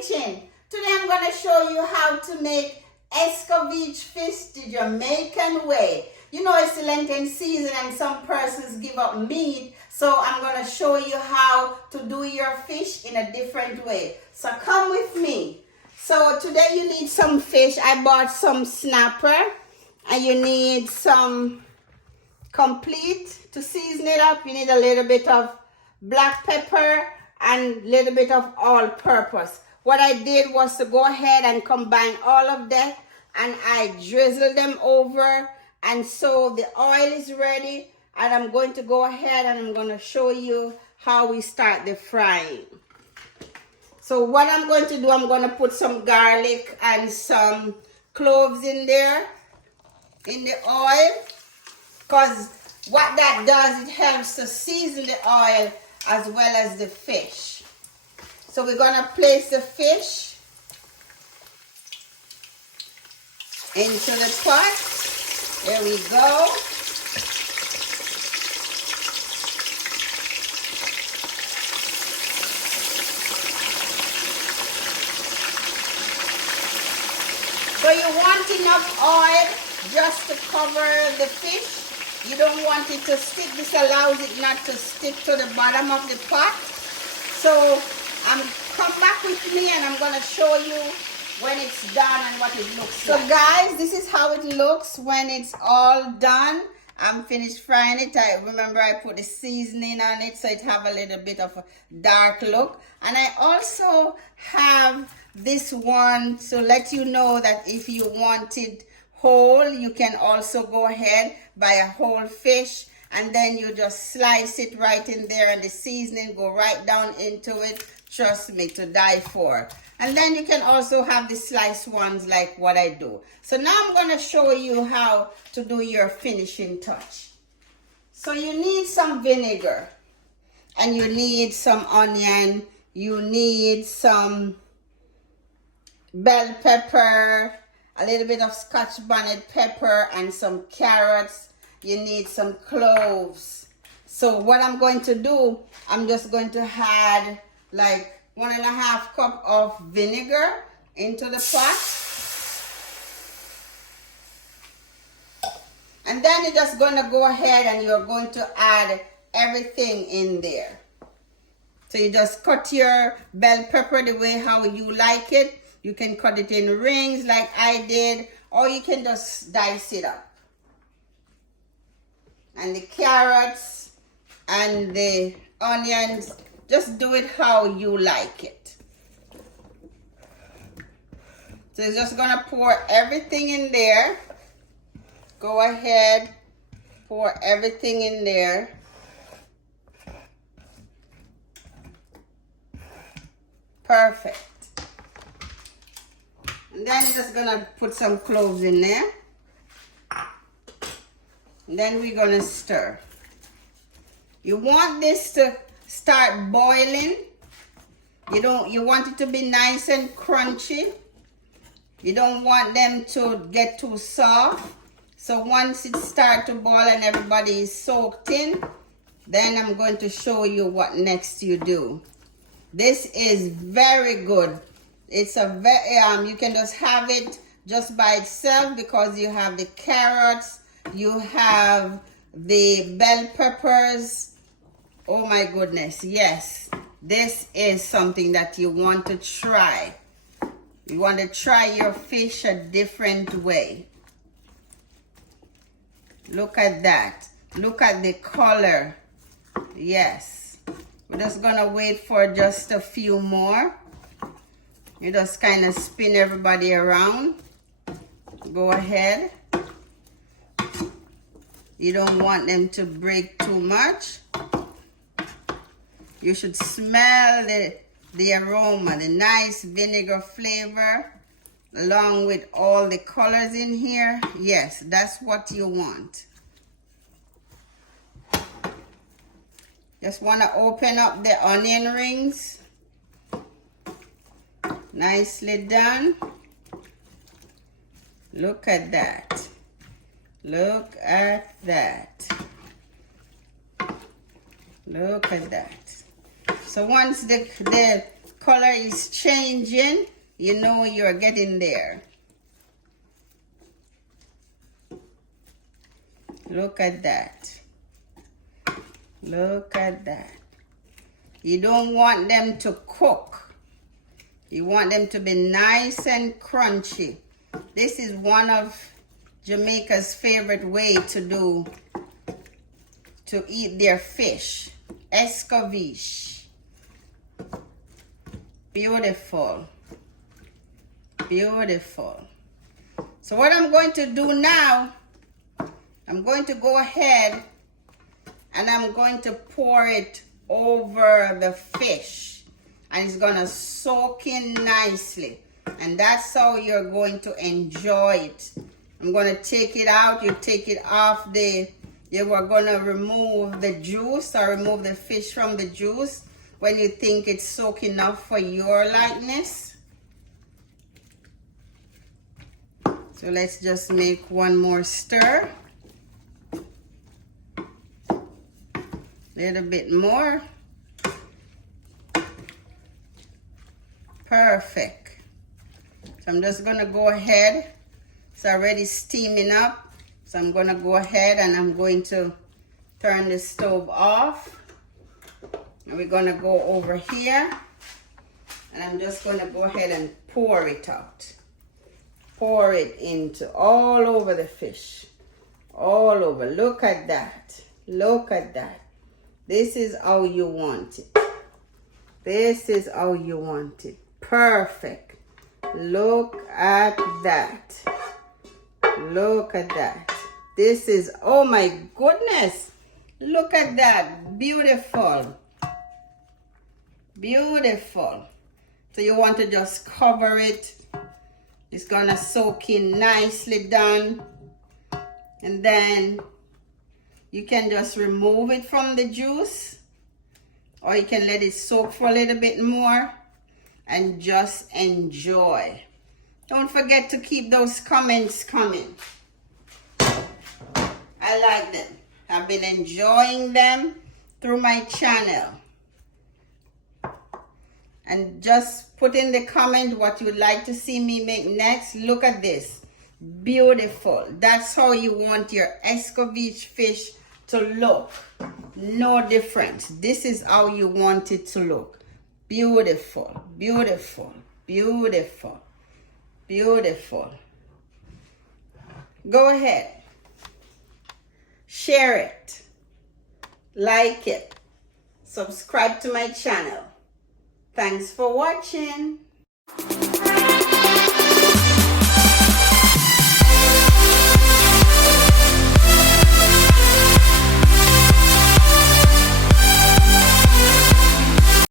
kitchen. Today I'm going to show you how to make Escoveitched fish the Jamaican way. You know it's Lenten season and some persons give up meat, so I'm going to show you how to do your fish in a different way. So come with me. So today you need some fish. I bought some snapper and you need some complete to season it up. You need a little bit of black pepper and a little bit of all-purpose. What I did was to go ahead and combine all of that, and I drizzle them over, and so the oil is ready, and I'm going to go ahead and I'm going to show you how we start the frying. So what I'm going to do, I'm going to put some garlic and some cloves in there in the oil, because what that does, it helps to season the oil as well as the fish. So we're going to place the fish into the pot. There we go. So you want enough oil just to cover the fish. You don't want it to stick. This allows it not to stick to the bottom of the pot. So come back with me and I'm going to show you when it's done and what it looks like. So guys, this is how it looks when it's all done. I'm finished frying it. I put the seasoning on it so it have a little bit of a dark look. And I also have this one to let you know that if you want it whole, you can also go ahead, buy a whole fish, and then you just slice it right in there and the seasoning go right down into it. Trust me, to die for. And then you can also have the sliced ones like what I do. So now I'm going to show you how to do your finishing touch. So you need some vinegar, and you need some onion, you need some bell pepper, a little bit of Scotch bonnet pepper, and some carrots. You need some cloves. So what I'm going to do, I'm just going to add like 1.5 cup of vinegar into the pot. And then you're just going to go ahead and you're going to add everything in there. So you just cut your bell pepper the way how you like it. You can cut it in rings like I did, or you can just dice it up. And the carrots and the onions, just do it how you like it. So you're just gonna pour everything in there. Go ahead, pour everything in there. Perfect. And then you're just gonna put some cloves in there. And then we're gonna stir. You want this to start boiling. You want it to be nice and crunchy. You don't want them to get too soft. So once it starts to boil and everybody is soaked in, then I'm going to show you what next you do. This is very good. It's a very you can just have it just by itself because you have the carrots, you have the bell peppers. Oh my goodness, yes. This is something that you want to try. You want to try your fish a different way. Look at that. Look at the color. Yes. We're just going to wait for just a few more. You just kind of spin everybody around. Go ahead. You don't want them to break too much. You should smell the aroma, the nice vinegar flavor, along with all the colors in here. Yes, that's what you want. Just want to open up the onion rings. Nicely done. Look at that. Look at that. Look at that. So once the color is changing, you know you're getting there. Look at that. Look at that. You don't want them to cook. You want them to be nice and crunchy. This is one of Jamaica's favorite way to eat their fish. Escoveitched. Beautiful. Beautiful. So what I'm going to do now, I'm going to go ahead and I'm going to pour it over the fish. And it's going to soak in nicely. And that's how you're going to enjoy it. I'm going to take it out. You take it off you were going to remove the juice or remove the fish from the juice when you think it's soaked enough for your likeness. So let's just make one more stir. Little bit more. Perfect. So I'm just gonna go ahead. It's already steaming up. So I'm gonna go ahead and I'm going to turn the stove off. And we're gonna go over here. And I'm just gonna go ahead and pour it out. Pour it into all over the fish. All over. Look at that. Look at that. This is how you want it. This is how you want it. Perfect. Look at that. Look at that. This is, oh my goodness. Look at that. Beautiful. Beautiful. So you want to just cover it. It's gonna soak in nicely done. And then you can just remove it from the juice. Or you can let it soak for a little bit more. And just enjoy. Don't forget to keep those comments coming. I like them. I've been enjoying them through my channel. And just put in the comment what you would like to see me make next. Look at this. Beautiful. That's how you want your Escoveitched fish to look. No difference. This is how you want it to look. Beautiful. Beautiful. Beautiful. Beautiful. Go ahead. Share it. Like it. Subscribe to my channel. Thanks for watching.